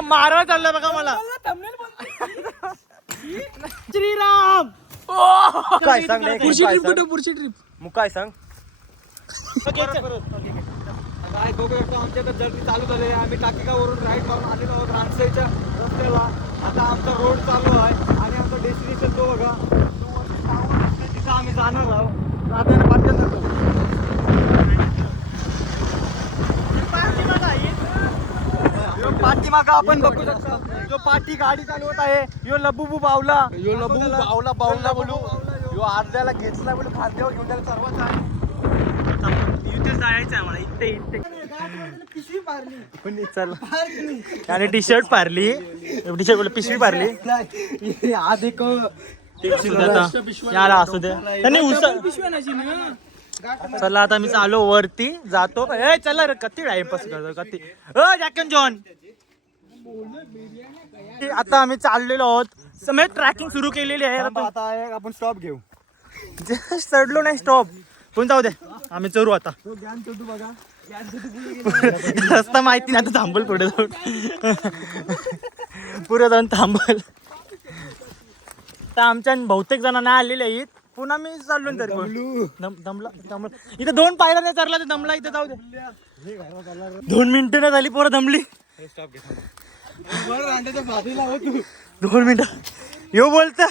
मारवा चालला बघा मला. श्रीराम काय सांग पुढची ट्रिप कुठं पुढची ट्रिप मग काय सांग. काय बघू शकतो आमच्याकडे जर्नी चालू झाली आहे. आम्ही टाकेगाववरून राईट मारून आलेलो आहोत रानसाईच्या रस्त्याला. आता आमचा रोड चालू आहे आणि आमचा डेस्टिनेशन तो बघा तिथं आम्ही जाणार आहोत. राधाने पाठवून जातो. पाठीमागा आपण बघू शकतो जो पाठी गाडी चालवत आहे यो लबुबू बावला. यो लबू बावला बावला बोलू. यो अर्ध्याला घेतला बोलू खांद्यावर घेऊन त्याला सर्वच आहे. इथे जायचं आम्हाला इथे इथे आणि टी शर्ट पारली टी शर्ट बोल पिशवी पारली याला असू दे त्यांनी चला आता मी चालू वरती जातो. ए चला रे कती टाइमपास करतो कती जॅक अँड जॉन. आता आम्ही चाललेलो आहोत समेत ट्रॅकिंग सुरू केलेली आहे. आता आपण स्टॉप घेऊ. चढलो नाही स्टॉप पण जाऊ दे आम्ही चढू आता. रस्ता माहिती नाही आता थांबल पुढे जाऊन पुढे जाऊन थांबल. तर आमच्या बहुतेक जणांना आलेले आहेत पुन्हा मी चाललो तरी दमला इथे 2 पायऱ्या नाही चढला तर दमला. इथे जाऊ दे 2 मिनिटं नाही झाली पोरं दमली. 2 मिनिटं यो बोलता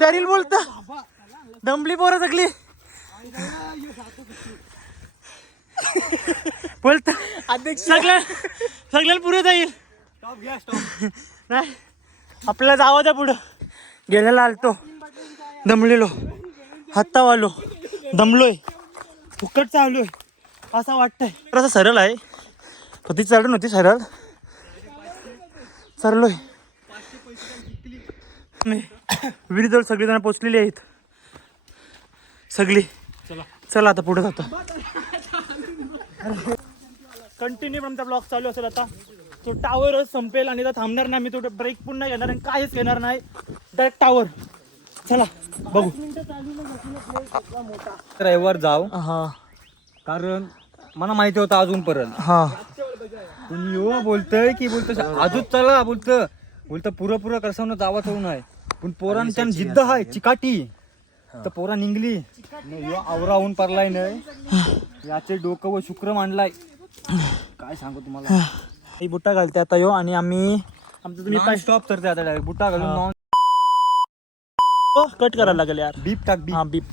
चरील बोलता दमली पोरं सगळी बोलता सगळ्याला पुढे जाईल नाही आपल्याला जावं द्या पुढं. गेलेला आलतो दमलेलो हाता वालो दमलोय फुकट चाललोय असं वाटतंय. असं सरळ आहे कधी चढ नव्हती सरळ चढलोय. विहिरीजवळ सगळी जण पोचलेली आहेत सगळी. चला आता पुढे जातो. कंटिन्यू आमचा ब्लॉग चालू असेल. आता तो टावरच संपेल आणि थांबणार नाही. मी तो ब्रेक पुन्हा घेणार आणि काहीच घेणार नाही डायरेक्ट टावर. चला बघू रविवार जाऊ हा कारण मला माहिती होतं अजूनपर्यंत. हा पण यो बोलतय की बोलतो अजून चला बोलतं पुरं कसं जावा ठेवून आहे. पण पोरांच्या जिद्द आहे चिकाटी तर पोरा निघली यो आवरा होऊन पडलाय नाही. याचे डोकं व शुक्र मांडलाय काय सांगू तुम्हाला. ही बुट्टा घालते आता यो आणि आम्ही आमचं तुम्ही पाय स्टॉप करते आता डायरेक्ट बुट्टा घालून कट करायला लागेल यार. बीप टाक बीप. हा बीप.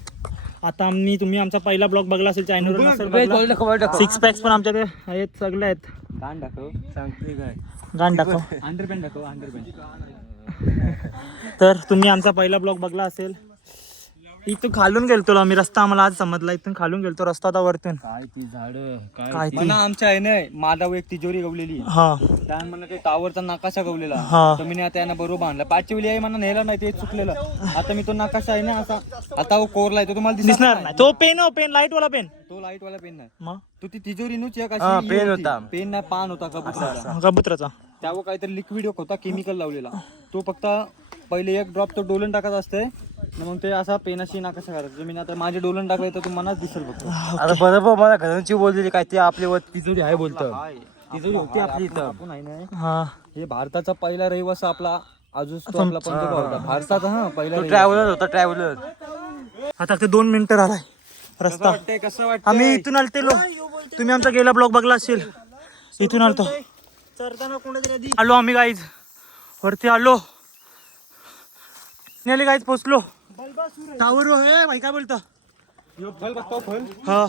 आता तुम्ही आमचा पहिला ब्लॉग बघला असेल चॅनलवर. 6 पॅक्स पण आमच्याकडे आहेत सगळे आहेत. गाण दाखव सांगते काय गाण दाखव अंडरपॅन्ट दाखव अंडरपॅन्ट. तर तुम्ही आमचा पहिला ब्लॉग बघला असेल. इथून खालून गेलतो आम्ही रस्ता आम्हाला आज समजला. इथून खालून गेलतो रस्ता आता वरतून काय ती झाड काय ती म्हणा आमच्या आहे नाही माधव एक तिजोरी गवलेली हा त्या म्हणलं ते टावरचा नकाशा गवलेला हा. तर मी आता यांना बरोबर आणला. पाचवी वेळी आहे म्हणा नेला नाही ते चुकलेलं. आता मी तो नकाशा आहे ना असा आता वो कोरला आहे तो तुम्हाला दिसणार नाही. तो पेन लाईट वाला पेन तो लाईट वाला पेन नाही मग तो ती तिजोरी नुच पेन होता. पेन नाही पान होता कबुतराचा. कबुतराचा त्यावर काहीतरी लिक्विड होता केमिकल लावलेला. तो फक्त पहिले एक ड्रॉप तो डोलन टाकत असते मग ते असा पेनाशी नकाशा करायचं. मी आता माझे डोलन टाकले तर तुम्हाला दिसेल फक्त. आता बरोबर मला घरांची बोललेली काय ते आपली तिजोरी आहे बोलतं. तिजोरी होती आपली इथं. आपण आहे ना हा हे भारताचा पहिला रहिवासी आपला अजून तो आपला पंतप्रधान होता भारताचा. हा पहिला ट्रॅव्हलर होता ट्रॅव्हलर. आता ते 2 मिनिटं राहिलाय रस्ता. कसं वाटतं आम्ही इथून आलतेलो. तुम्ही आमचा गेला ब्लॉग बघला असेल. इथून आलतो आलो आम्ही गाईज वरती आलो. गाईज पोचलो टावर. हे भाई काय बोलतो फल बघतो फल. हा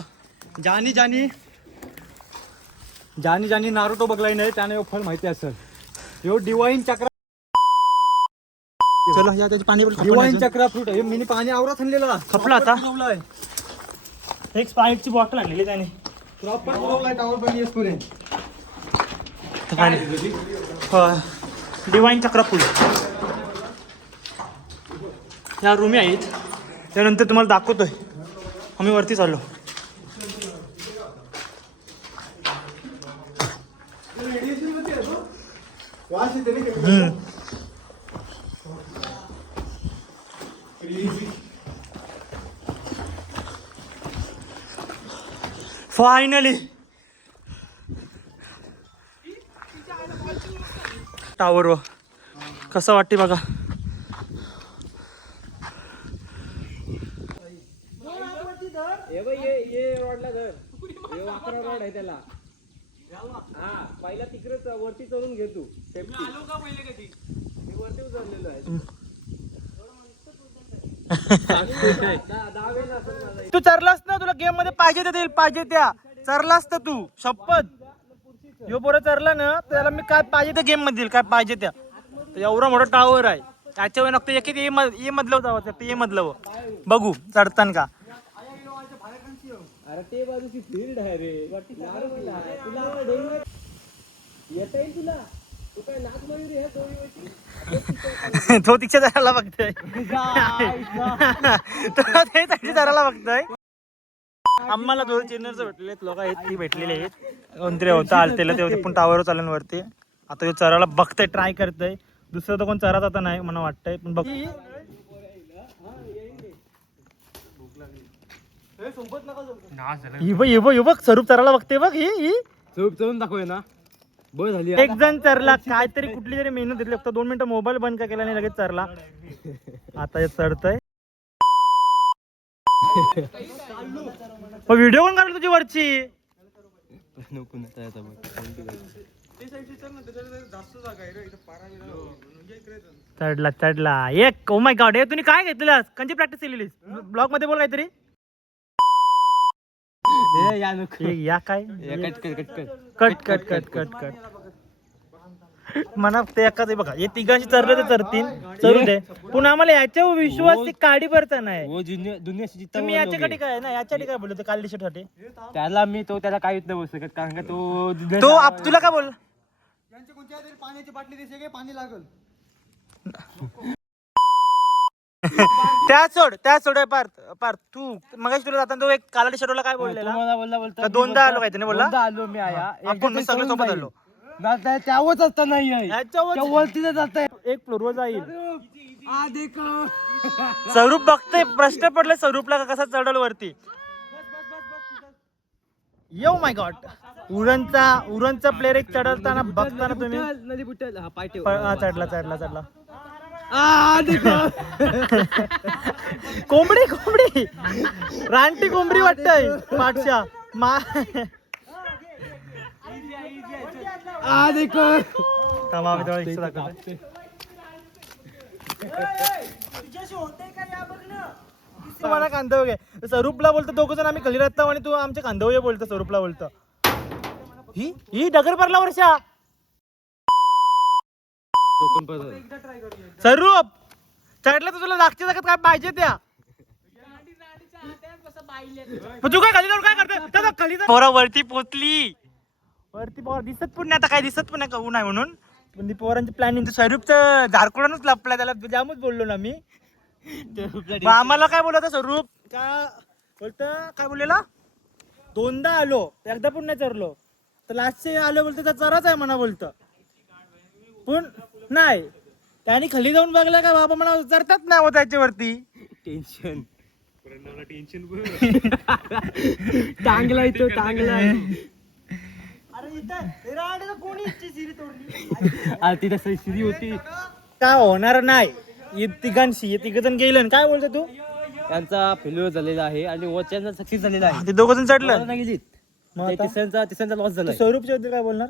जानी जानी नारुतो बघलाय नाही त्याने फळ माहिती असेल. ह्यो डिवाइन चक्र चला या त्याची पाणी डिवाइन चक्र फ्रूट आहे. मिनी पाणी आवरात आणलेला खपला आता. एक स्प्राईटची बॉटल आणलेली त्याने प्रॉपर पुरवलाय टावर पण येस पुरे. डिवाइन चक्रफूल ह्या रूमी आहेत. त्यानंतर तुम्हाला दाखवतोय आम्ही वरती चाललो. फायनली टावरवर कसं वाटते बघा. पहिला तिकडेच वरती चढून घे तू. तू चरलास ना, तुला गेम मध्ये पाहिजे ते देईल, पाहिजे त्या चरलास तर तू शपथ. यो पोरं चरला ना त्याला मी काय पाहिजे त्या गेम मध्ये देईल, काय पाहिजे त्या. एवढा मोठा टावर आहे त्याच्यावर नक्की एक ए मधलं जावं, ए मधलं बघू चढताना का. अरे ते बाजूची फील्ड आहे रे. तुला येता येईल तुला. तू काय नाच म्हणून रे तो तिच्या जराला बघतोय. ते जराला बघतोय. आम्हाला दोन चिन्हरच भेटलेले लोक आहेत, ती भेटलेले आहेत. कोणतरी होता आलतेला ते पण टावर चालेल वरती. आता चराला बघतय, ट्राय करतय. दुसरं तर कोण चरात आता नाही मला वाटतंय, पण बघ. ही बघ स्वरूप चराला बघते बघ. ही चढून दाखवूय ना. बस झाली. एक जण चरला, काहीतरी कुठली तरी मेहनत घेतली. फक्त 2 मिनिटं मोबाईल बंद का केला नाही, लगेच चरला. आता हे चढतय. व्हिडिओ कोण काढला तुझी वरची. चढला एक. ओ माय गॉड, हे तुम्ही काय घेतलं, कंची प्रॅक्टिस केलेली ब्लॉग मध्ये बोल काहीतरी. या काय कट म्हणा ते एकाच बघा. हे तिघांशी चरले तर चरतील, चरू दे. पुन्हा आम्हाला याच्यावर विश्वास काडी भरता नाही. तुम्ही याच्याकडे काय ना, याच्याकडे काय बोलतो काल टी-शर्ट साठी. त्याला मी त्याला काहीच नाही बोलू शकत, कारण का तो तुला काय बोल. पाण्याची बाटली दिसे, पाणी लागल. त्या सोड पार्थ तू मगाशी तुला जाताना तो एक काला टी-शर्टला काय बोललेला. बोलला दोनदा आलो काय त्याने बोलला. आलो मी आया. आपण मी सगळं सोबत आलो. त्यावरच असता नाही वरती जात आहे. एक फ्लोरवर जाईल. स्वरूप बघतोय, प्रश्न पडले स्वरूपला कसा चढल वरती. यो माय गॉड, उरणचा प्लेअर एक चढताना बघताना तुम्ही. नदी बुटल पाय ठेव. चढला. कोंबडी रानटी कोंबडी वाटतय पाठशा मा. मला कांदा घे. स्वरूपला बोलतो दोघं जण आम्ही खाली राहतो आणि तू आमच्या कांदा बोलतो. स्वरूपला बोलतो ही डगर भरला वर्षा. स्वरूप चढलं तर तुला लागच्या जागेत काय पाहिजे त्या. तू काय खाली जाऊन काय करतो. खाली पोरा वरती पोचली. वरती पोरा दिसत पण नाही आता, काय दिसत पण नाही का ऊन आहे म्हणून. पण ती पोरांची प्लॅनिंग स्वरूपचं झारकुडानच लपला, त्याला जामच बोललो ना मी. आम्हाला काय बोलत स्वरूप का बोलत, काय बोललेला. दोनदा आलो, एकदा पण नाही चरलो. तर लास्टचे आलो बोलतो त्या चराच आहे म्हणा बोलत. पण नाही, त्याने खाली जाऊन बघला का बाबा मला चरतात नाही होत त्याच्यावरती. टेन्शन टांगला येतो टांगला. तिथं शिरी होती. काय होणार नाही तिघांशी. तिघ जण गेलं. काय बोलतो तू. त्यांचा फेल्युअर झालेला आहे आणि वरच्यांचा सक्सेस झालेला आहे. ते दोघं जण चढलं. तिसऱ्यांचा लॉस झाला. स्वरूपच्या बद्दल काय बोलणार.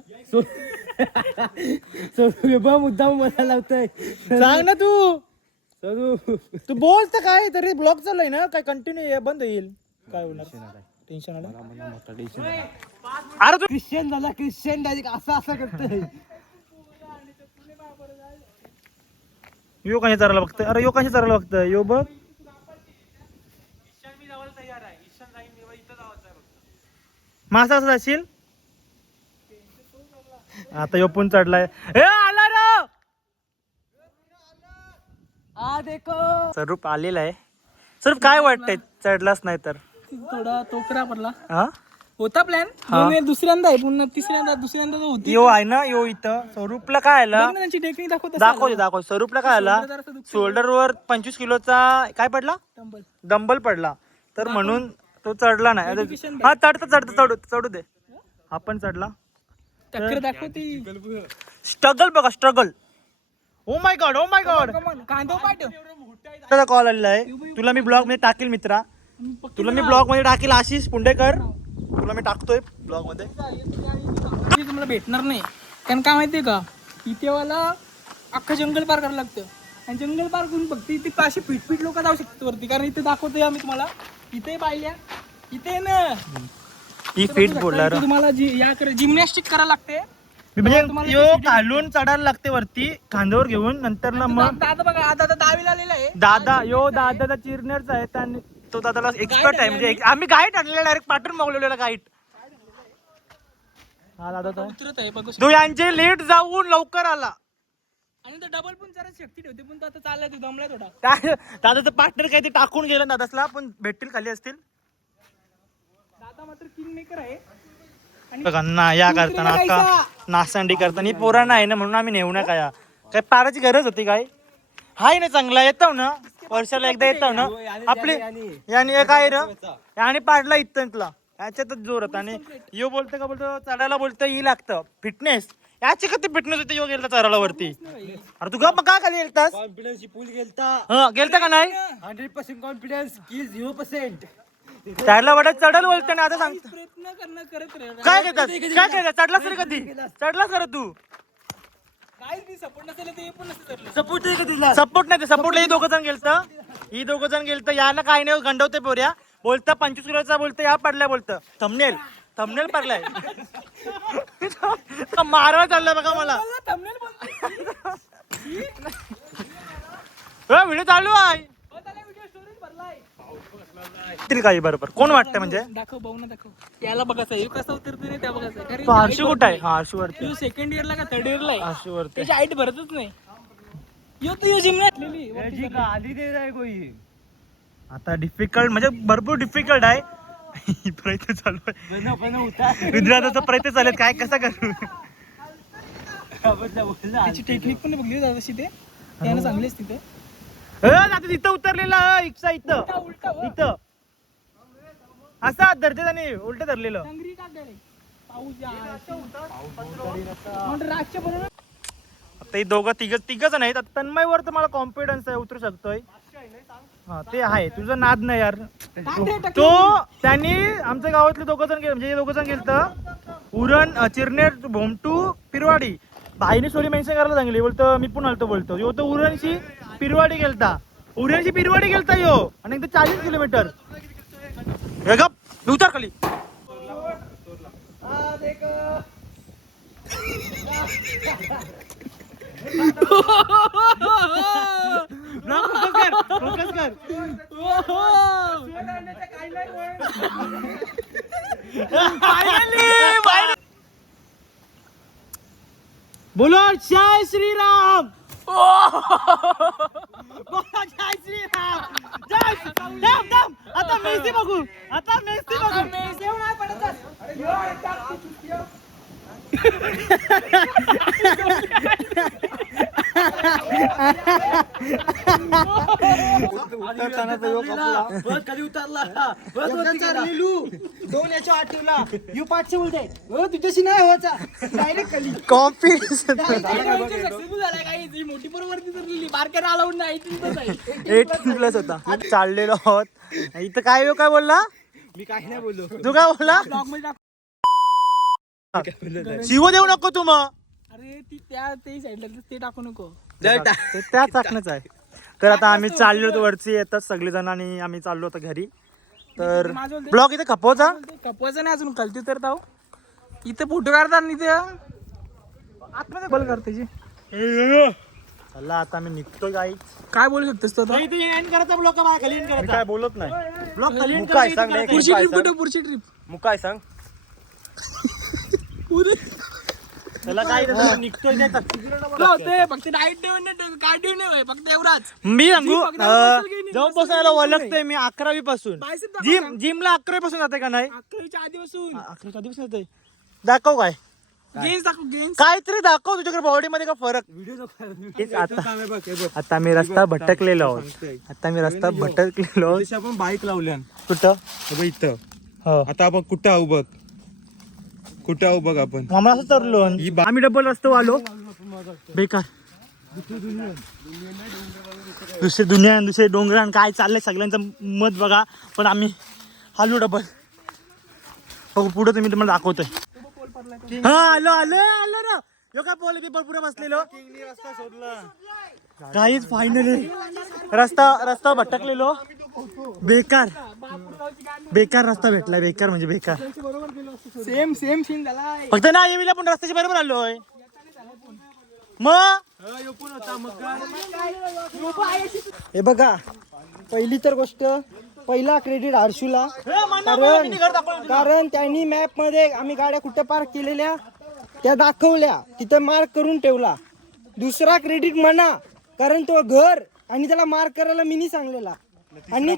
मुद्दाम मला लावतोय. सांग ना तू. स्वरूप तू बोल तर काय तरी. ब्लॉग चाललाय ना, काय कंटिन्यू बंद होईल. काय होणार. टेन्शन आलं. अरे तू ख्रिश्चन झाला. ख्रिश्चन डायरेक्ट असं करतोय. यो कशी चारायला बघतोय. अरे यो कशी चारायला बघतोय. यो बघ मासा असं जाशील. आता यो पण चढलाय. आला रो. स्वरूप आलेला आहे. स्वरूप काय वाटतंय चढलाच नाही तर. थोडा तोकरा पडला हा होता प्लॅन. दुसऱ्यांदा आहे पुन्हा दुसऱ्यांदा होती. यो आहे ना यो इथं. स्वरूपला काय आला त्यांची टेक्निक दाखव. स्वरूपला काय आला, शोल्डर वर 25 किलोचा काय पडला, डंबल पडला. तर म्हणून तो चढला नाही. हा चढू दे. आपण चढला. चक्र दाखवती. स्ट्रगल बघा struggle. Oh my God oh my God. कांदो पाठव. त्याचा कॉल आलेला आहे. तुला मी ब्लॉग मध्ये टाकेल मित्रा. तुला मी ब्लॉग मध्ये टाकेल आशिष पुंडेकर. तुला मी टाकतोय ब्लॉग मध्ये. तुम्हाला भेटणार नाही कारण काय माहितीये का इथे मला अख्खं जंगल पार करावं लागतं आणि जंगल पार करून फक्त इथे अशी पीठ लोक जाऊ शकतात वरती कारण इथे दाखवतोय आम्ही तुम्हाला. इथे पाहिल्या इथे ना ही फीट बोलला रे. तुम्हाला जिम्नॅस्टिक करायला लागते. म्हणजे यो घालून चढायला लागते वरती खांद्यावर घेऊन नंतर ना मग दादा बघा आता दावीला आलेला आहे. दादा चिरनेरचा आहे आणि तो दादाला एक्सपर्ट आहे. म्हणजे आम्ही गाईड आणलेला डायरेक्ट पाठवून मागवलेला गाईड. हा दादा तो उतरत आहे बघू तो यांचे लेट जाऊन लवकर आला. आणि तो डबल पण जरा शक्ती ठेवते पण तो आता चाललाय तू दमलाय थोडा. दादाचं पार्टनर काय ते टाकून गेलं दादासला पण भेटतील खाली असतील. दादा मात्र किंग मेकर आहे. बघा ना या करताना आता नासांडी करताना पोरांना आहे ना म्हणून आम्ही नेऊ ना काय पाराची गरज होती काय. हाय ना चांगला येतो ना वर्षाला एकदा येतो ना आपली याने काय र याने पाडला इथला याच्यातच जोर होता. आणि यो बोलतो का बोलतो चढायला बोलतो ही लागतं फिटनेस. याची कधी फिटनेस होती यो गेलता चढायला वरती. अरे तू गप का खाली गेलतास. कॉन्फिडन्स फुल गेलता. गेलता का नाही 100% कॉन्फिडन्स की 0%. चढला वाटत चढल बोलतो ना आता सांगतो प्रयत्न करणं करत राहा. काय करतात चढलास तरी कधी चढलास खरं तू. काय मी सपोर्ट नसेल ते पण नसेल. सपोर्ट नाही सपोर्टला ही दोघं जण गेलत याला काय नाही गंडवते पोऱ्या बोलता 25 किलोचा बोलतं या पडलाय बोलतं थंबनेल पडलाय. मारवा चाललाय बघा मला. व्हिडिओ चालू आहे तरी काही बरोबर कोण वाटतंय म्हणजे दाखव भाऊ ना दाखव याला बघायचं आहे कसा उतरतो नाही त्या बघायचं. तो हर्षी कुठं आहे. हर्षी वरती सेकंड इयरला का थर्ड इयरला आहे. हर्षी वरती त्याची हाईट भरतच नाही. यो जिम घातलेली आता डिफिकल्ट म्हणजे भरपूर डिफिकल्ट आहे. प्रयत्न चालू आहे रुद्राचा प्रयत्न चालू आहे काय कसा करू. त्याची टेक्निक पण बघली दादाशी ते त्यानं चांगलीच तिथे. आता तिथं उतरलेला इच्छा इथं असा धरते त्याने उलट धरलेलं. आता हे दोघं तिघ जण आहेत. आता तन्मयवर तर मला कॉन्फिडन्स आहे उतरू शकतोय. हा ते आहे तुझं नाद नाही यार. तो त्यांनी आमच्या गावातले दोघं जण म्हणजे दोघं जण गेलत उरण चिरनेर भोमटू पिरवाडी. भाईने स्टोरी मेन्शन करायला सांगली बोलतो मी पण आलतो बोलतो यो तो उरणशी पिरवाडी गेलता यो आणि 40 किलोमीटर. उतर खाली फोकस कर. बोलो जय श्रीराम. जय श्रीराम. आता मेसी बघू कधी उतरला 2 याच्या आठवला यू पाठचे बोलते तुझ्याशी नाही व्हायचा डायरेक्ट खाली कॉन्फिडन्स. सक्सेसफुल झाला काही मोठी परवरती तरली बारक्यात अलाउड नाही 18+ होता. चाललेलो आहोत इथं काय बोलला मी काही नाही बोललो. तू काय बोलला शिव देऊ नको तू मग. अरे ती त्या ते साईडला ते टाकू नको ते त्याच टाकणंच आहे. तर आता आम्ही चाललो होतो वरची येतात सगळे जण आणि आम्ही चाललो होतो घरी. तर ब्लॉग इथे खपवचा कपवायचं नाही अजून कळते तर ताव इथे फोटो काढतात आणि ते आतमध्ये बल करते चला आता आम्ही निघतोय गाई. काय बोलू शकतोस तो आता? एंड करायचा ब्लॉग खाली एंड करायचा काय बोलत नाही. ब्लॉग खाली end काय करायचा, सांग इथे नाही. पुढची करायचा. ट्रिप कुठं पुढची ट्रिप मग काय सांग चला काय निघतोय ते ते फक्त डाएट कार्डिओ नाही फक्त एवढाच. मी सांगू फक्त बसल की नाही, जेव्हापासून बसल याला की ओळखतोय मी 11वी पासून. Bicep दाखव ना. जिमला 11वी पासून जाते का नाही 11वीच्या आधीपासून 11वीच्या आधीपासून जाते. दाखव काय गेन्स दाखव गेन्स. काहीतरी दाखव तुझ्याकडे बॉडी मध्ये का फरक. हेच आता मी रस्ता भटकलेलो आहोत. आपण बाईक लावल्या कुठं इथं हो आता आपण कुठं आहो बघ कुठे आहो बघ आपण आम्हाला असं तरलो आम्ही डबल रस्तो आलो बेकार दुसरे दुनिया दुसरे डोंगरान काय चाललंय सगळ्यांचं मत बघा पण आम्ही आलो डबल बघू पुढे तुम्ही तुम्हाला दाखवतोय हा आलो आलो आलो ना यो काय पोल पेपर पुढे बसलेलो काहीच फायनली रस्ता भटकलेलो बेकार बेकार रस्ता भेटला बेकार म्हणजे बेकार सेम सीन झाला फक्त ना येवीला पण रस्त्याच्या बरोबर आलोय मग हे बघा पहिली तर गोष्ट पहिला क्रेडिट हर्षूला कारण त्यांनी मॅप मध्ये आम्ही गाड्या कुठे पार्क केलेल्या त्या दाखवल्या तिथे मार्क करून ठेवला. दुसरा क्रेडिट म्हणा कारण तो घर आणि त्याला मार्क करायला मिनी सांगलेला. आणि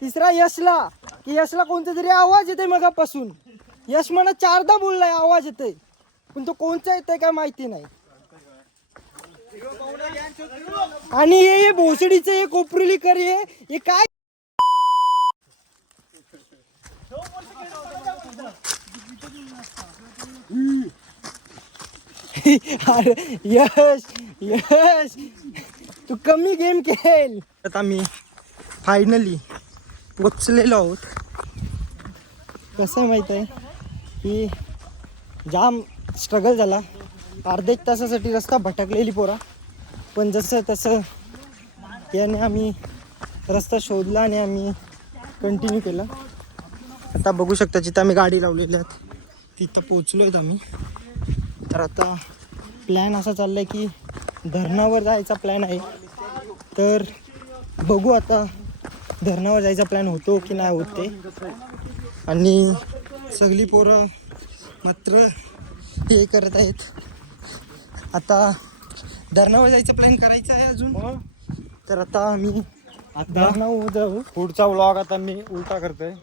तिसरा यशला की यशला कोणता तरी आवाज येतोय मगापासून. यश म्हणा 4दा बोललाय आवाज येतोय पण तो कोणता येतोय काय माहिती नाही. आणि हे भोसडीचं हे कोपरुलीकर हे काय अरे यश यश तू कमी गेम खेळ. आता मी फायनली पोचलेलो आहोत. कसं माहित आहे की जाम स्ट्रगल झाला. अर्ध्या एक तासासाठी रस्ता भटकलेली पोरा पण जसं तसं याने आम्ही रस्ता शोधला आणि आम्ही कंटिन्यू केला. आता बघू शकता जिथं आम्ही गाडी लावलेली आहेत तिथं पोचलो आहेत आम्ही. तर आता प्लॅन असा चालला आहे की धरणावर जायचा प्लॅन आहे. तर बघू आता धरणावर जायचा प्लॅन होतो की नाही होत ते. आणि सगळी पोरं मात्र हे करत आहेत. आता धरणावर जायचा प्लॅन करायचा आहे अजून. तर आता आम्ही धरणावर जाऊ. पुढचा व्लॉग आता मी उलटा करतोय.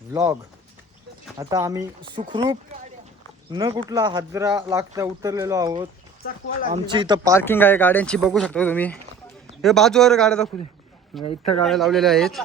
व्लॉग आता आम्ही सुखरूप न कुठला हादरा लागता उतरलेलो आहोत. आमची इथं पार्किंग आहे गाड्यांची बघू शकता तुम्ही. हे बाजूवर गाड्या दाखवू दे. इथं गाड्या लावलेल्या आहेत.